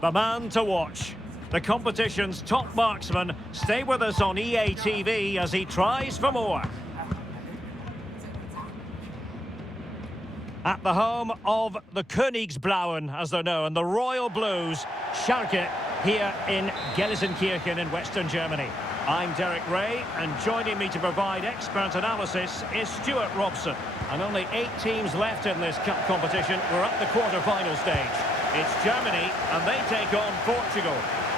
The man to watch. The competition's top marksman. Stay with us on EA TV as he tries for more. At the home of the Königsblauen, as they're known, the Royal Blues, Schalke, here in Gelsenkirchen in Western Germany. I'm Derek Ray, and joining me to provide expert analysis is Stuart Robson. And only 8 teams left in this cup competition. We're at the quarter-final stage. It's Germany, and they take on Portugal.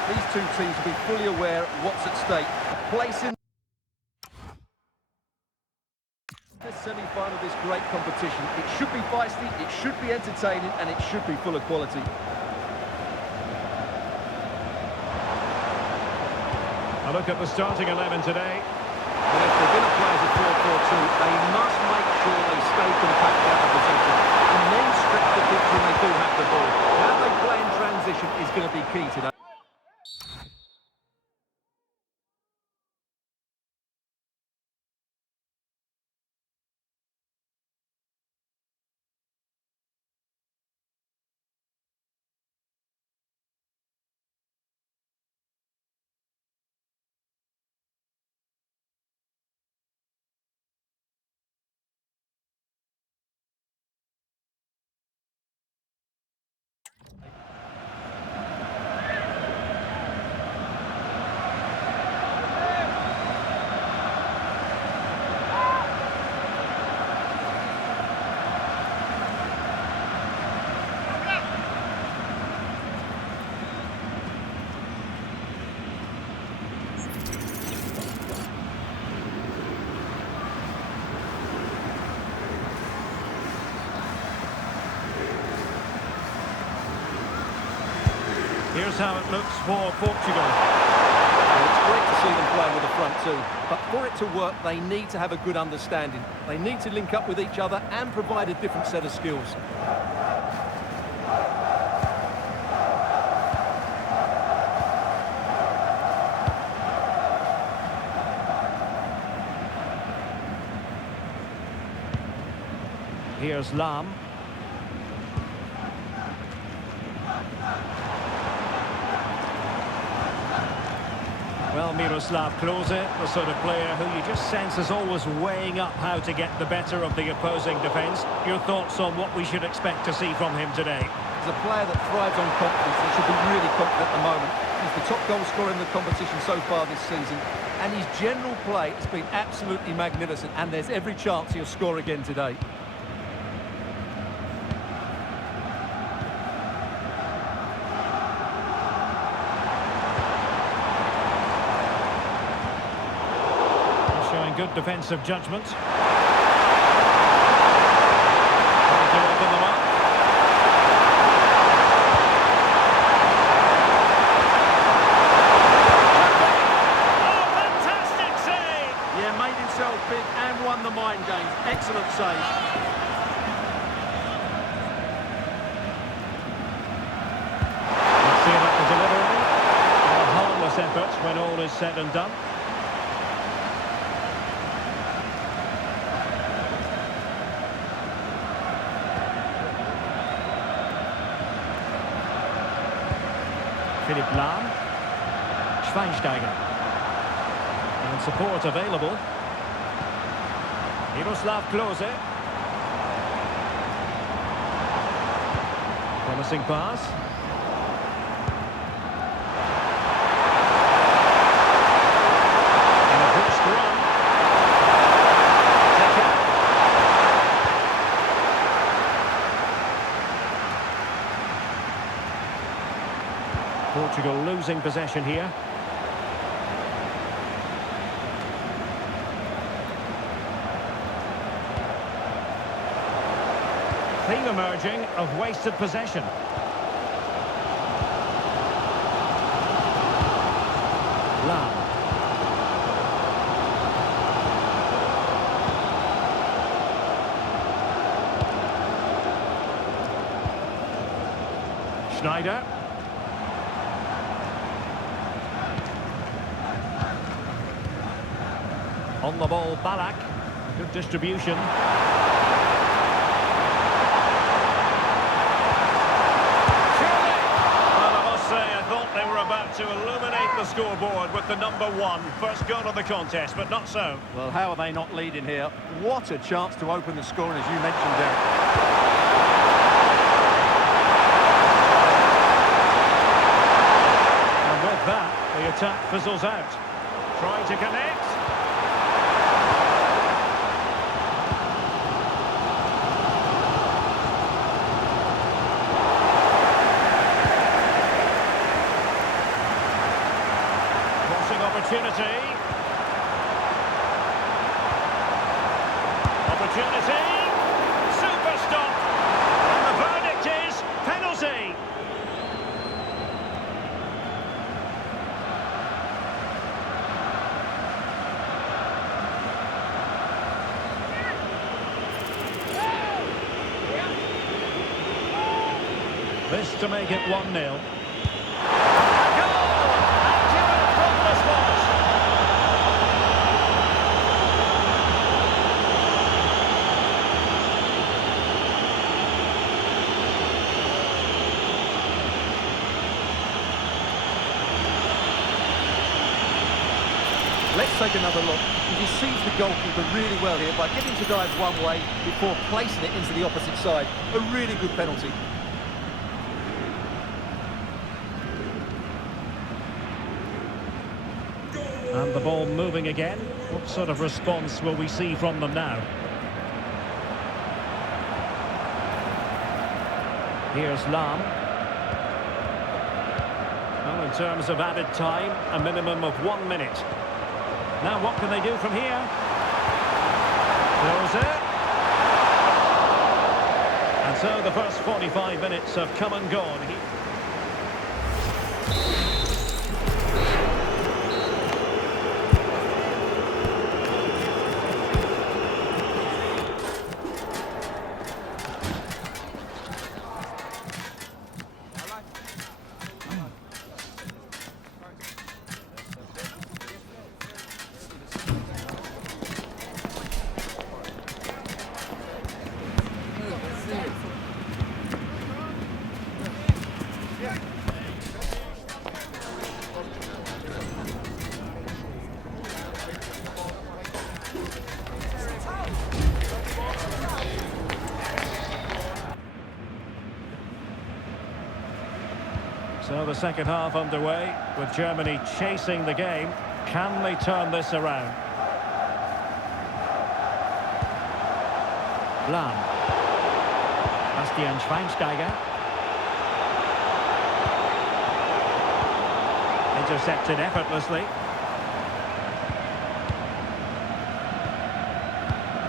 These two teams will be fully aware of what's at stake. A place in this semi-final of this great competition. It should be feisty, it should be entertaining, and it should be full of quality. A look at the starting 11 today. Well, if they're going to play as a 4-4-2, they must make sure they stay compact out of position and then stretch the pitch when they do have the ball. How they play in transition is going to be key today. Here's how it looks for Portugal. Well, it's great to see them playing with the front two, but for it to work, they need to have a good understanding. They need to link up with each other and provide a different set of skills. Here's Lam. Well, Miroslav Klose, the sort of player who you just sense is always weighing up how to get the better of the opposing defence. Your thoughts on what we should expect to see from him today? He's a player that thrives on confidence and should be really confident at the moment. He's the top goal scorer in the competition so far this season, and his general play has been absolutely magnificent, and there's every chance he'll score again today. Good defensive judgment. Trying to open them up. Oh, fantastic save! Yeah, made himself big and won the mind games. Excellent save. Let's see about the delivery. A harmless effort when all is said and done. Philipp Lahm, Schweinsteiger, and support available. Miroslav Klose. Promising pass. And a pushed run. Taken. Portugal losing possession here. Theme emerging of wasted possession. Lam. Schneider. On the ball, Ballack. Good distribution. Surely! Well, I must say, want to illuminate the scoreboard with the number one. First goal of the contest, but not so. Well, how are they not leading here? What a chance to open the scoring, as you mentioned, Derek. And with that, the attack fizzles out. Trying to connect. Opportunity. Super stop. And the verdict is penalty. This to make it 1-0. Let's take another look. He deceives the goalkeeper really well here by getting to dive one way before placing it into the opposite side. A really good penalty. And the ball moving again. What sort of response will we see from them now? Here's Lam. Well, in terms of added time, a minimum of 1 minute. Now what can they do from here? Close it. And so the first 45 minutes have come and gone. So the second half underway, with Germany chasing the game. Can they turn this around? Lam. Bastian Schweinsteiger. Intercepted effortlessly.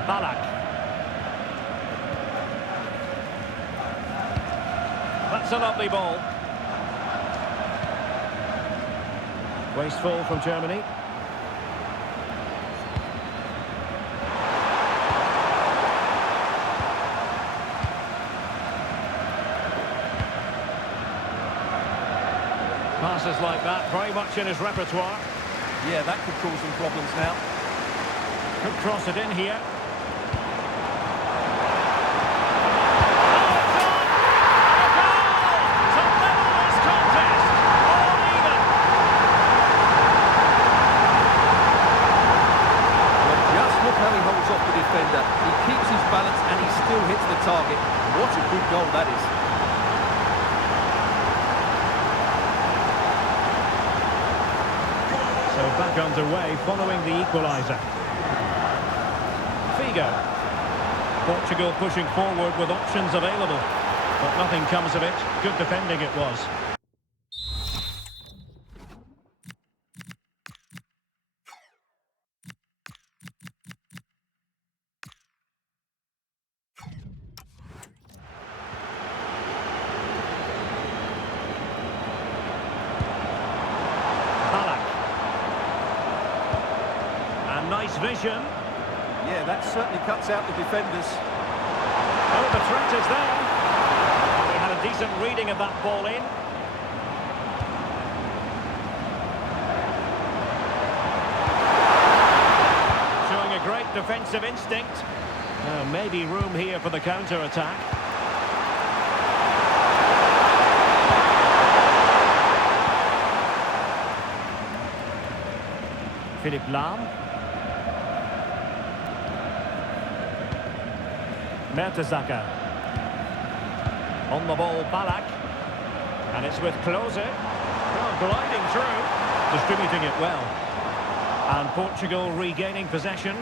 Ballack. That's a lovely ball. Wasteful from Germany. Passes like that, very much in his repertoire. Yeah, that could cause some problems now. Could cross it in here. He keeps his balance and he still hits the target. What a good goal that is. So back underway following the equaliser. Figo. Portugal pushing forward with options available. But nothing comes of it. Good defending it was. Nice vision. Yeah, that certainly cuts out the defenders. Oh, the threat is there. Well, they had a decent reading of that ball in. Showing a great defensive instinct. Maybe room here for the counter-attack. Philipp Lahm. Mertesacker. On the ball, Ballack. And it's with Klose. Oh, gliding through. Distributing it well. And Portugal regaining possession.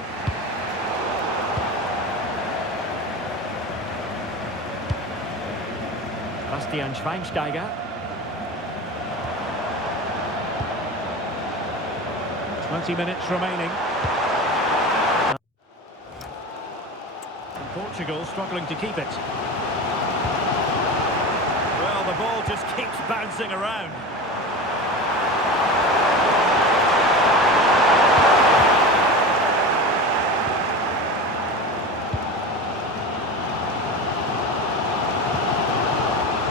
Bastian Schweinsteiger. 20 minutes remaining. And Portugal struggling to keep it. Well, the ball just keeps bouncing around.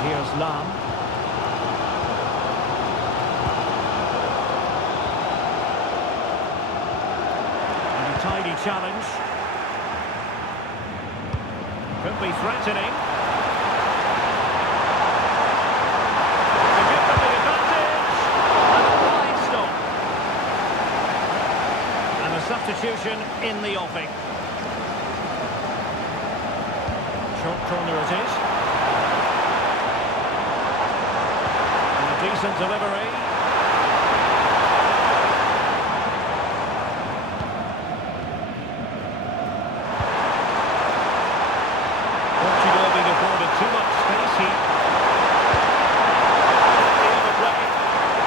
Here's Lahm. And a tidy challenge. Could be threatening. To give them the advantage. And a wide stop. And a substitution in the offing. Short corner it is. Decent delivery. Portugal being afforded too much space here.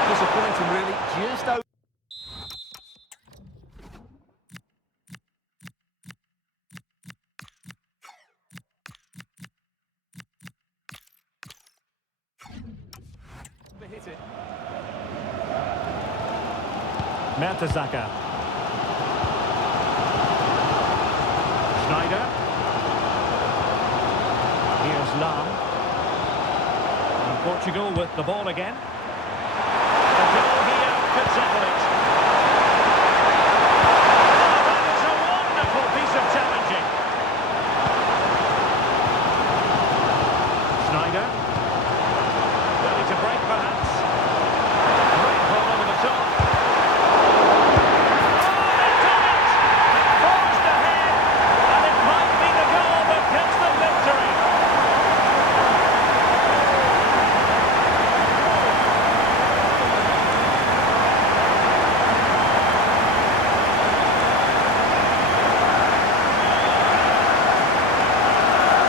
Disappointing, really. Just over. Hit it. Mertesacker. Schneider. Here's Lahm. And Portugal with the ball again. The goal here could settle it. Oh, that is a wonderful piece of challenging. Schneider. Ready to break, perhaps. Great ball over the top. Oh, they've done it! They've forged ahead, and it might be the goal that gets them victory.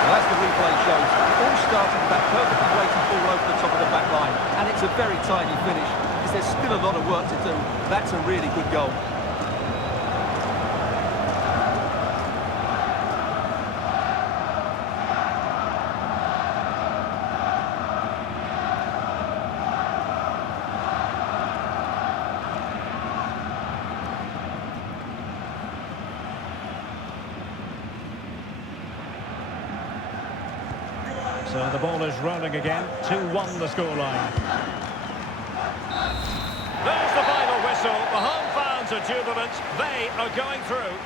Well, as the replay shows, it all started with that perfectly weighted ball over the top of the back line. And it's a very tidy finish, because there's still a lot of work to do. That's a really good goal. So the ball is rolling again. 2-1 the scoreline. There's the final whistle. The home fans are jubilant. They are going through.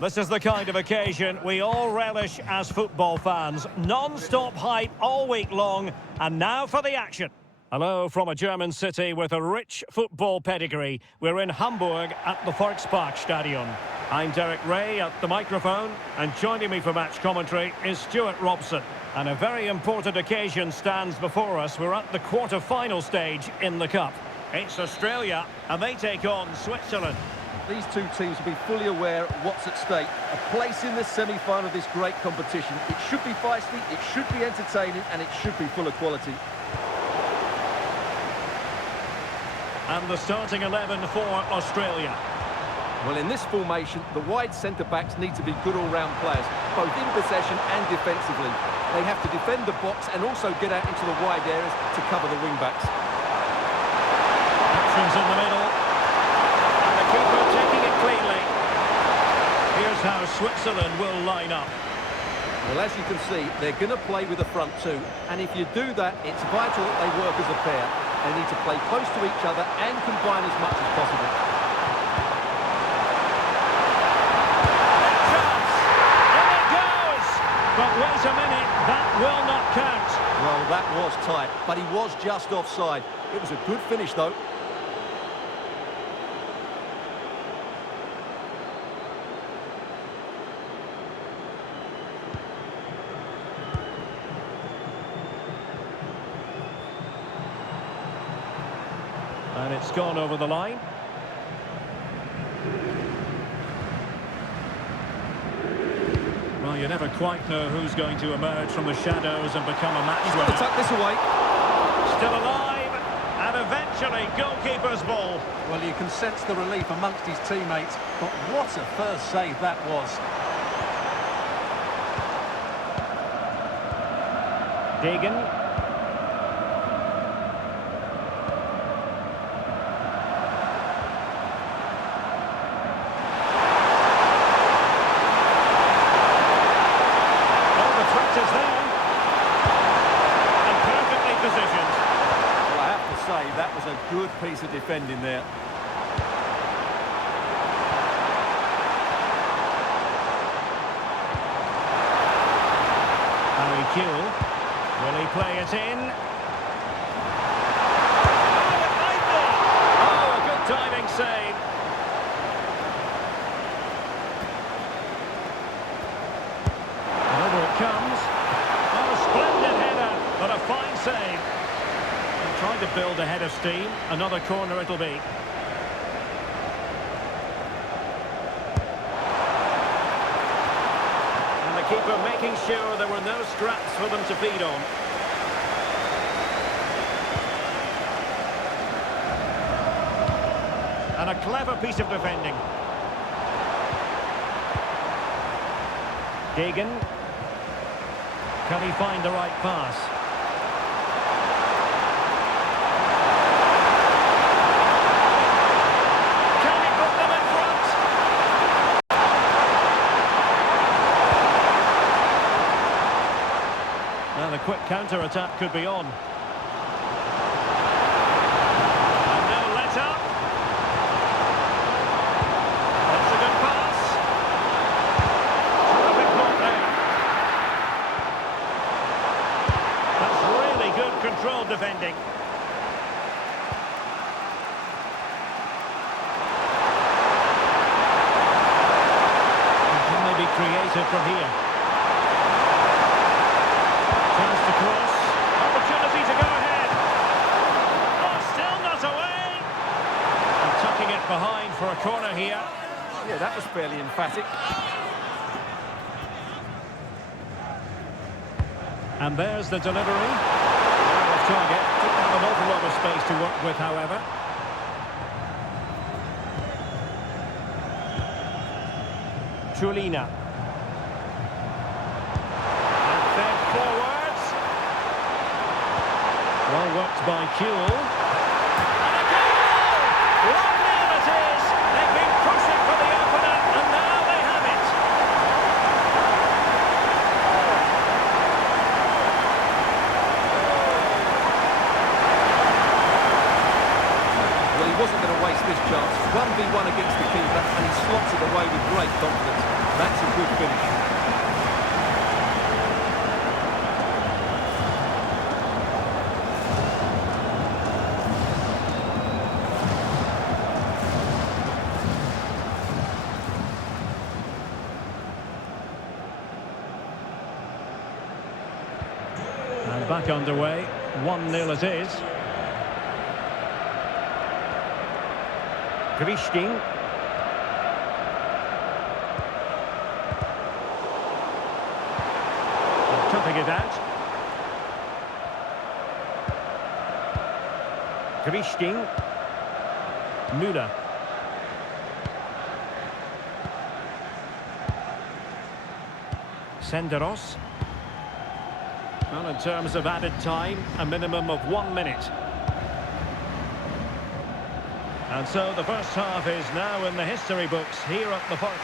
This is the kind of occasion we all relish as football fans. Non-stop hype all week long, and now for the action. Hello from a German city with a rich football pedigree. We're in Hamburg at the Volksparkstadion. I'm Derek Ray at the microphone, and joining me for match commentary is Stuart Robson. And a very important occasion stands before us. We're at the quarter-final stage in the Cup. It's Australia, and they take on Switzerland. These two teams will be fully aware of what's at stake. A place in the semi-final of this great competition. It should be feisty, it should be entertaining, and it should be full of quality. And the starting 11 for Australia. Well, in this formation, the wide centre-backs need to be good all-round players, both in possession and defensively. They have to defend the box and also get out into the wide areas to cover the wing-backs. Options in the middle. And the keeper taking it cleanly. Here's how Switzerland will line up. Well, as you can see, they're going to play with the front two. And if you do that, it's vital that they work as a pair. They need to play close to each other and combine as much as possible. But wait a minute, that will not count. Well, that was tight, but he was just offside. It was a good finish, though. And it's gone over the line. Well, you never quite know who's going to emerge from the shadows and become a match winner. Tuck this away. Still alive, and eventually goalkeeper's ball. Well, you can sense the relief amongst his teammates, but what a first save that was. Deegan. That was a good piece of defending there. Harry Kewell. Will he play it in? Oh, a good diving save. And over it comes. Oh, splendid header, but a fine save. Trying to build a head of steam. Another corner it'll be. And the keeper making sure there were no scraps for them to feed on. And a clever piece of defending. Deegan. Can he find the right pass? The quick counter-attack could be on. And no let-up. That's a good pass. Terrific ball there. That's really good controlled defending. And can they be creative from here? Chance to cross. Opportunity to go ahead. Oh, still not away. And tucking it behind for a corner here. Yeah, that was fairly emphatic. And there's the delivery. Well off target. Didn't have an awful lot of space to work with, however. Trulina. And fed forward. Well worked by Kewell. And a goal! 1-0 it is! They've been pushing for the opener, and now they have it. Well, he wasn't going to waste this chance. 1v1 against the keeper, and he slots it away with great confidence. That's a good finish. And back underway, 1-0 it is. Grishkin. Cutting it out. Grishkin. Müller. Senderos. Well, in terms of added time, a minimum of 1 minute. And so the first half is now in the history books here at the park.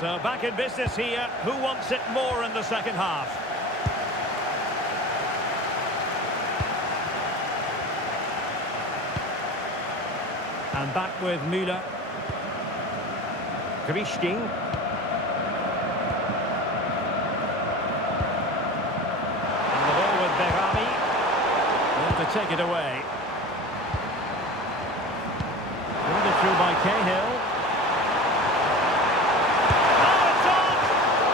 So back in business here. Who wants it more in the second half? And back with Müller. Christing. And the ball with Berami. And to take it away. Pulled it through by Cahill.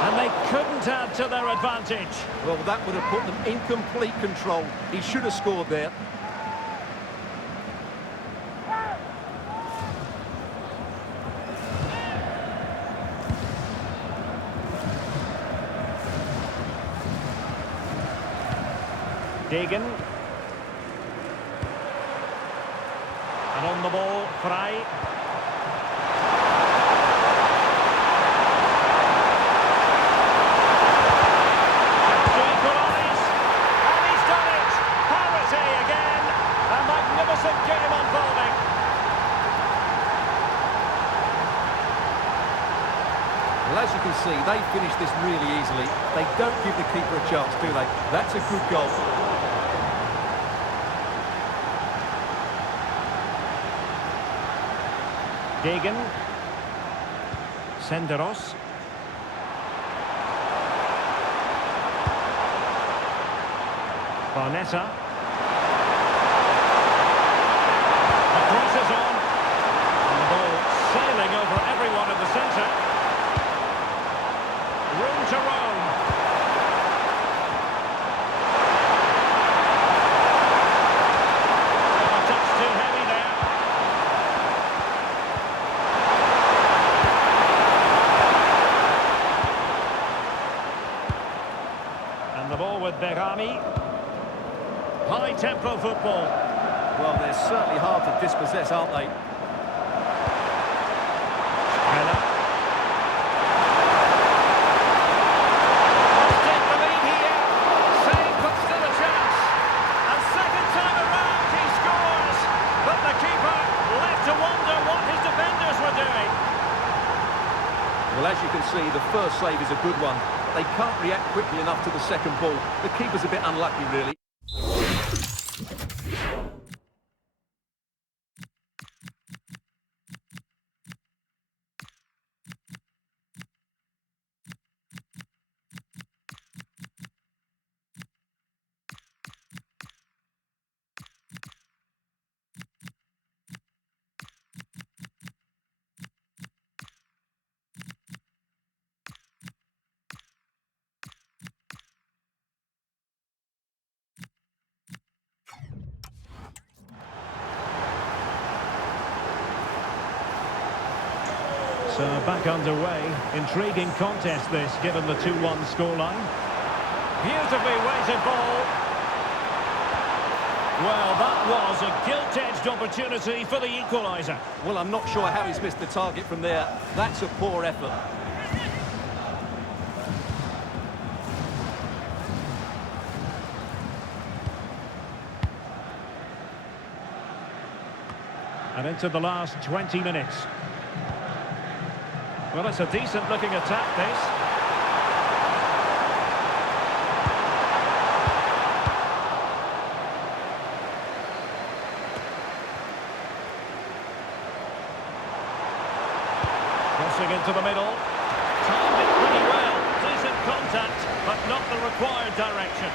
And they couldn't add to their advantage. Well, that would have put them in complete control. He should have scored there. Degen. And on the ball, Frey. Game unfolding. Well, as you can see, they finish this really easily. They don't give the keeper a chance, do they? That's a good goal. Degen. Senderos. Barnetta. Crosses on, and the ball sailing over everyone in the centre. Room to roam. A touch too heavy there. And the ball with Berami. High-tempo football. Well, they're certainly hard to dispossess, aren't they? Miller. Take the lead here. Save, but still a chance. And second time around, he scores. But the keeper left to wonder what his defenders were doing. Well, as you can see, the first save is a good one. They can't react quickly enough to the second ball. The keeper's a bit unlucky, really. So back underway. Intriguing contest this, given the 2-1 scoreline. Beautifully weighted ball. Well, that was a gilt-edged opportunity for the equaliser. Well, I'm not sure how he's missed the target from there. That's a poor effort. And into the last 20 minutes. Well, it's a decent-looking attack, this. Crossing into the middle. Timed it pretty well. contact, but not the required direction.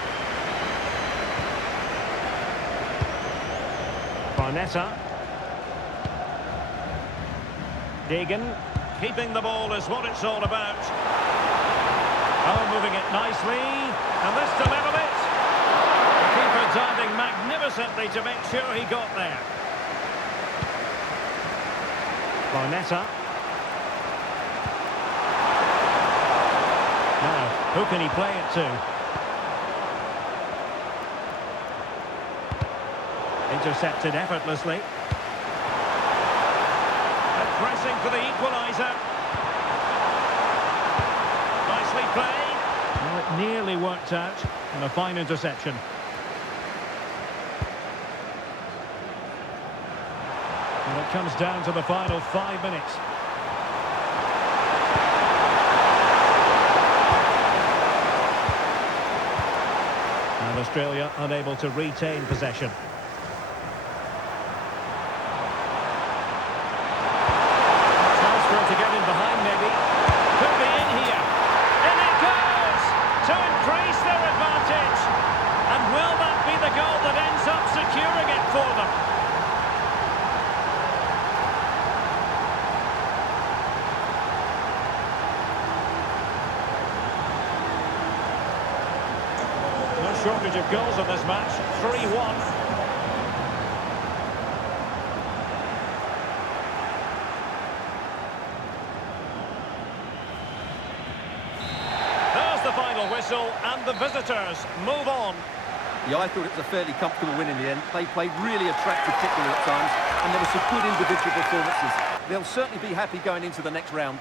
Barnetta. Deegan. Keeping the ball is what it's all about. Oh, moving it nicely. And this to level it. The keeper diving magnificently to make sure he got there. Barnetta. Now, who can he play it to? Intercepted effortlessly. And pressing for the equaliser. Nicely played. Well, it nearly worked out. And a fine interception. And it comes down to the final 5 minutes. And Australia unable to retain possession. To get in behind, maybe. Could be in here. In it goes! To increase their advantage. And will that be the goal that ends up securing it for them? No shortage of goals in this match. 3-1. The final whistle and the visitors move on. Yeah, I thought it was a fairly comfortable win in the end. They played really attractive football at times, and there were some good individual performances. They'll certainly be happy going into the next round.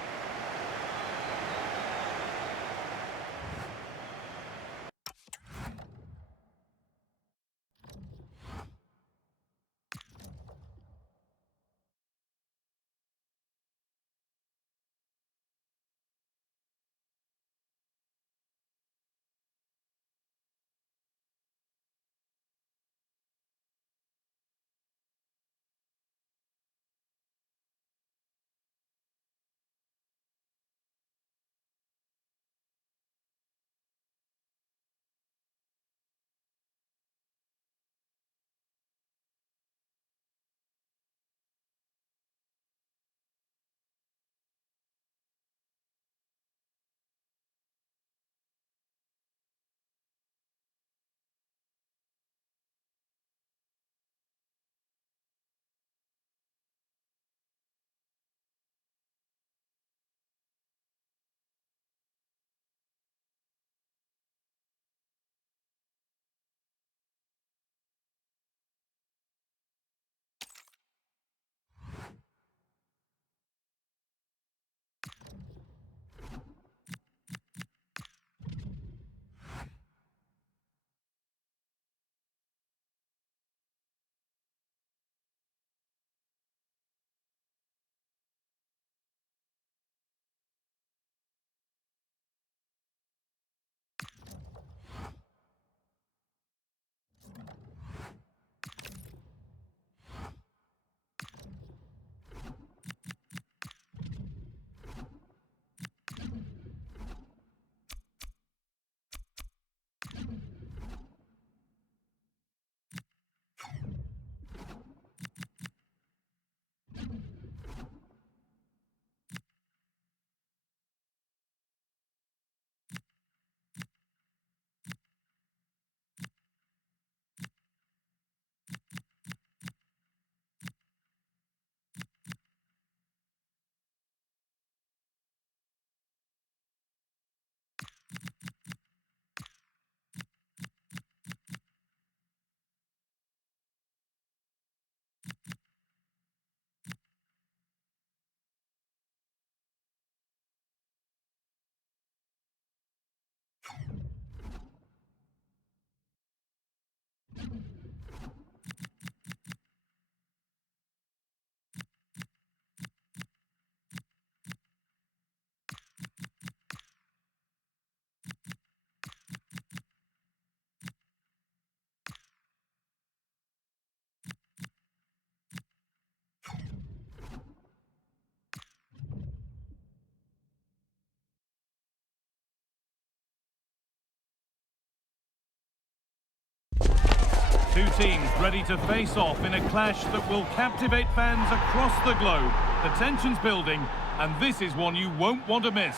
Two teams ready to face off in a clash that will captivate fans across the globe. The tension's building, and this is one you won't want to miss.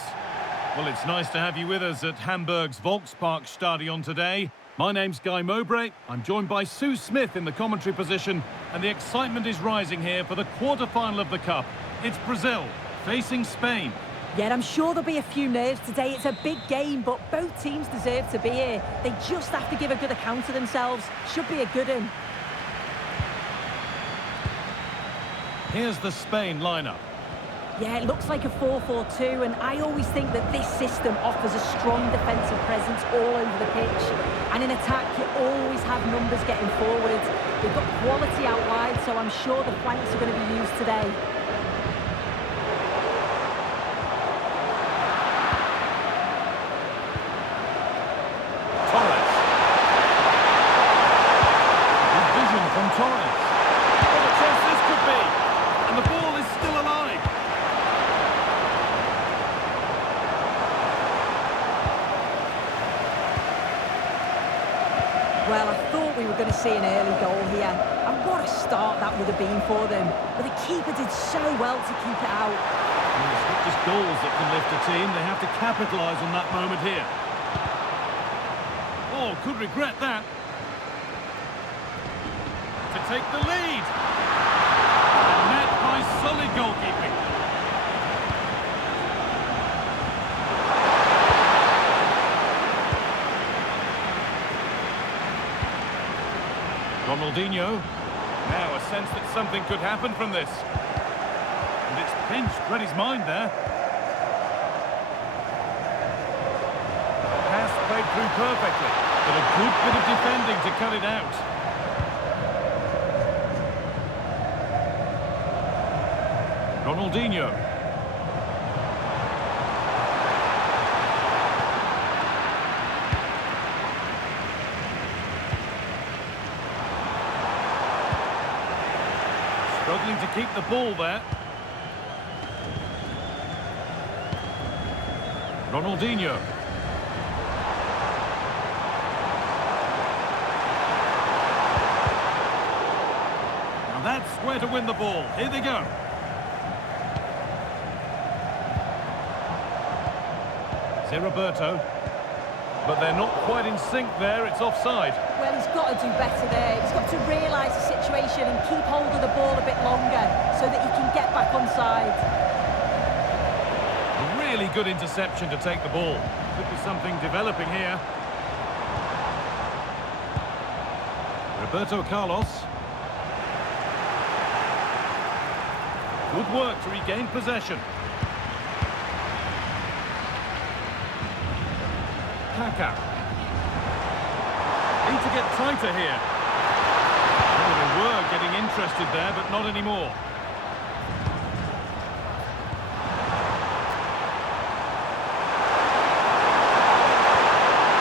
Well, it's nice to have you with us at Hamburg's Volksparkstadion today. My name's Guy Mowbray. I'm joined by Sue Smith in the commentary position, and the excitement is rising here for the quarter-final of the Cup. It's Brazil facing Spain. Yeah, I'm sure there'll be a few nerves today. It's a big game, but both teams deserve to be here. They just have to give a good account of themselves. Should be a good one. Here's the Spain lineup. Yeah, it looks like a 4-4-2, and I always think that this system offers a strong defensive presence all over the pitch. And in attack, you always have numbers getting forward. They've got quality out wide, so I'm sure the flanks are going to be used today. Well, I thought we were going to see an early goal here, and what a start that would have been for them. But the keeper did so well to keep it out. Well, it's not just goals that can lift a team, they have to capitalise on that moment here. Oh, could regret that. To take the lead. And met by solid goalkeeping. Ronaldinho. Now a sense that something could happen from this. And it's pinched, read his mind there. Pass played through perfectly, but a good bit of defending to cut it out. Ronaldinho. Struggling to keep the ball there. Ronaldinho. Now that's where to win the ball. Here they go. Roberto. But they're not quite in sync there. It's offside. Well, he's got to do better there. He's got to realise the situation and keep hold of the ball a bit longer so that he can get back onside. A really good interception to take the ball. Could be something developing here. Roberto Carlos. Good work to regain possession. Kaka. Need to get tighter here. Oh, they were getting interested there, but not anymore.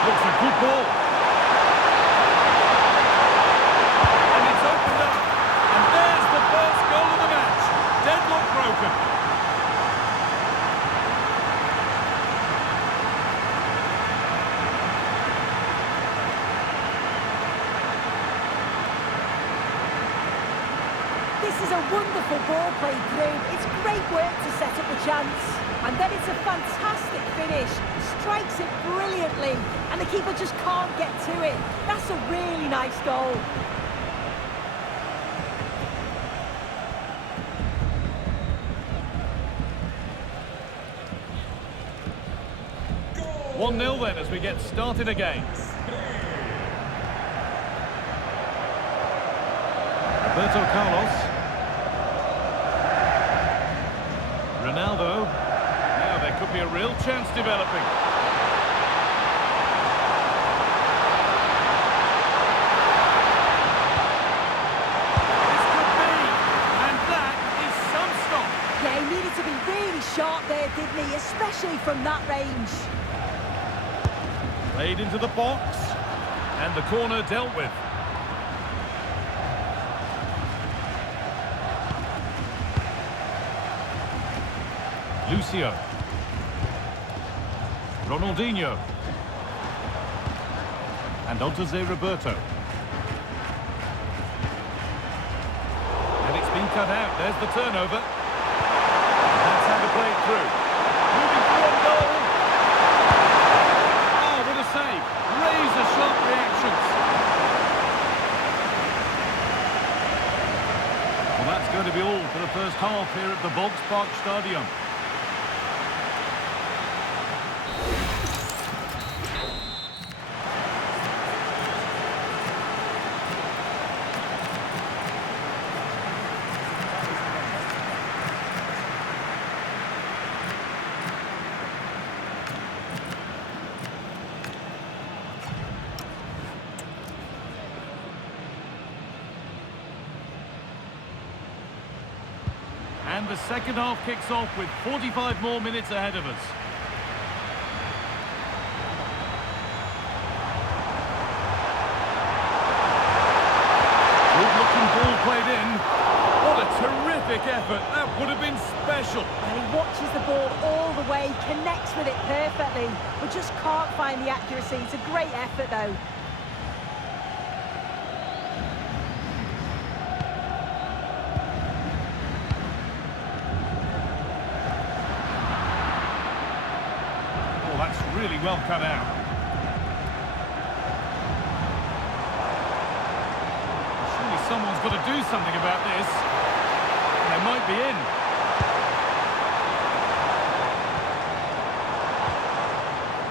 Looks a good ball. And it's opened up. And there's the first goal of the match. Deadlock broken. This is a wonderful ball played through. It's great work to set up the chance. And then it's a fantastic finish. Strikes it brilliantly. And the keeper just can't get to it. That's a really nice goal. Go! 1-0 then as we get started again. Roberto Carlos. Ronaldo. Now there could be a real chance developing. This could be, and that is some stop. Yeah, he needed to be really sharp there, didn't he? Especially from that range. Played into the box, and the corner dealt with. Lucio. Ronaldinho. And on to Roberto. cut out. There's the turnover. That's how to play it through. Moving through on goal. Oh, what a save. Razor-sharp reactions. Well, that's going to be all for the first half here at the Volkspark Stadium. And the second half kicks off with 45 more minutes ahead of us. Good-looking ball played in. What a terrific effort. That would have been special. And he watches the ball all the way, connects with it perfectly, but just can't find the accuracy. It's a great effort, though. That's really well cut out. Surely someone's got to do something about this. They might be in.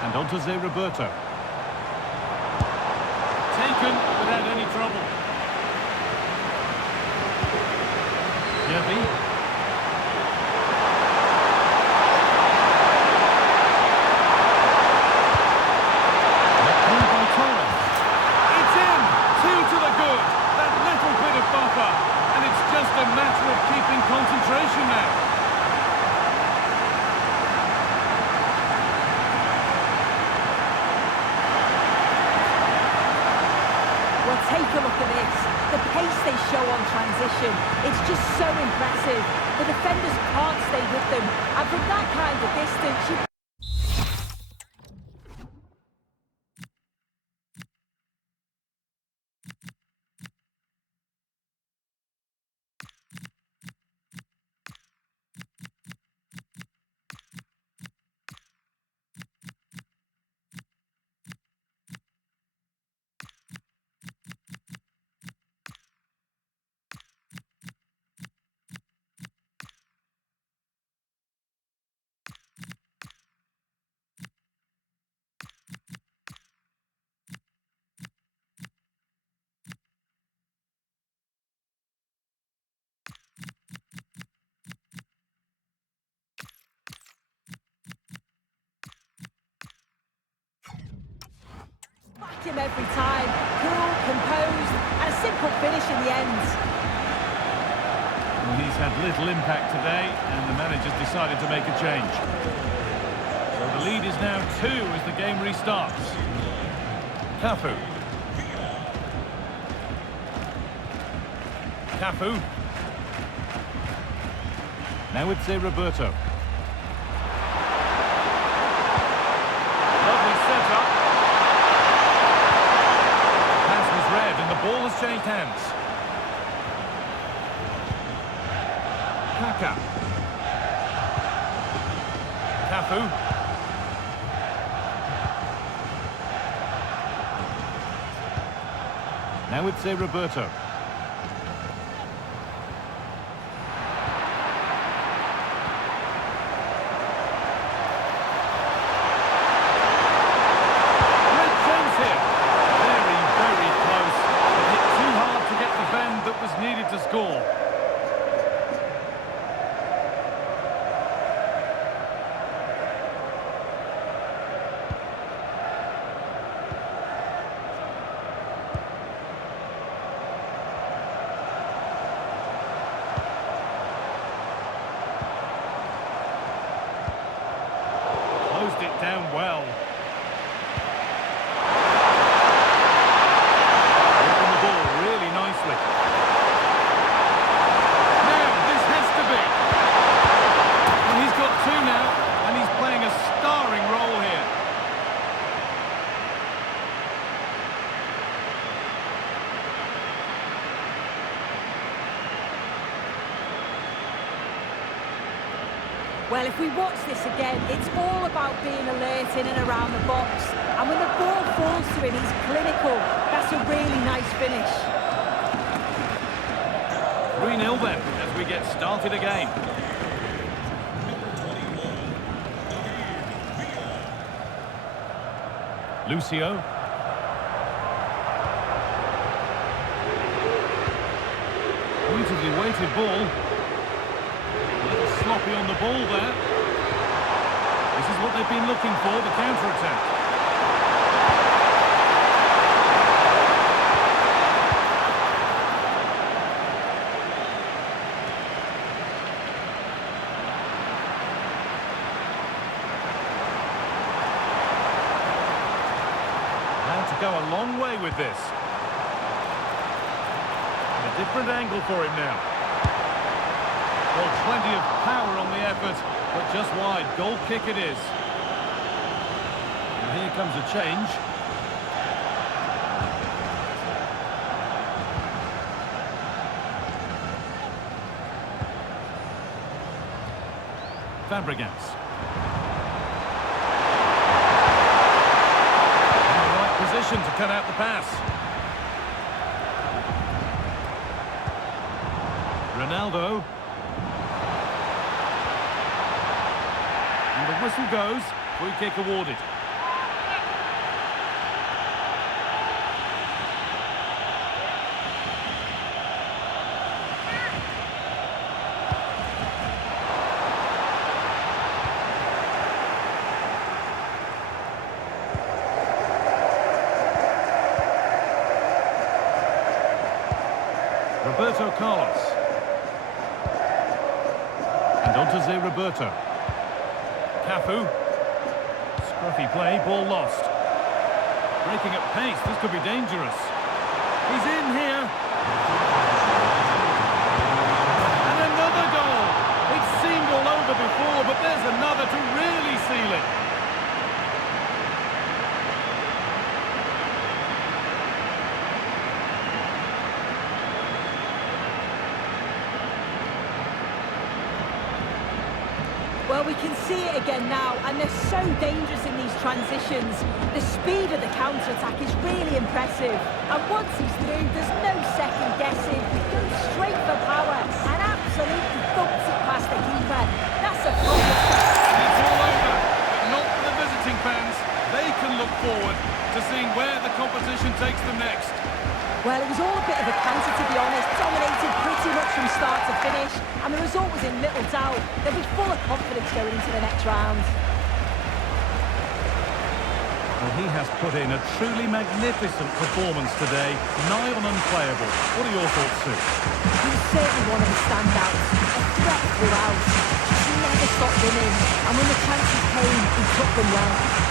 And on to Zé Roberto. Taken without any trouble. Gervie. And it's just a matter of keeping concentration now. Well, take a look at this. The pace they show on transition, it's just so impressive. The defenders can't stay with them. And from that kind of distance, you... him every time. Cool, composed, and a simple finish in the end. Well, he's had little impact today, and the manager's decided to make a change. So the lead is now 2 as the game restarts. Cafu. Cafu. Now it's Zé Roberto. Lovely setup. And the ball has changed hands. Kaka. Cafu. Now it's Zé Roberto. Needed to score. Closed it down well. Opened the ball really nicely. Well, if we watch this again, it's all about being alert in and around the box. And when the ball falls to him, he's clinical. That's a really nice finish. 3-0 then, as we get started again. Lucio. Beautifully weighted ball. A little sloppy on the ball there. This is what they've been looking for, the counter-attack. Go a long way with this. A different angle for him now. Well, plenty of power on the effort, but just wide. Goal kick it is. And here comes a change. Fabregas. To cut out the pass. Ronaldo. And the whistle goes. Free kick awarded. Roberto Carlos. And on to Zé Roberto. Cafu. Scruffy play, ball lost. Breaking at pace, this could be dangerous. He's in here. And another goal. It seemed all over before, but there's another to really seal it. Well, we can see it again now, and they're so dangerous in these transitions. The speed of the counter-attack is really impressive. And once he's through, there's no second guessing. He goes straight for power and absolutely thumps it past the keeper. That's a proper... It's all over, but not for the visiting fans. They can look forward to seeing where the competition takes them next. Well, it was all a bit of a canter, to be honest. Dominated pretty much from start to finish, and the result was in little doubt. They'll be full of confidence going into the next round. Well, he has put in a truly magnificent performance today, nigh on unplayable. What are your thoughts, Sue? He was certainly one of the standouts, a threat throughout. He never stopped winning, and when the chances came, he took them well.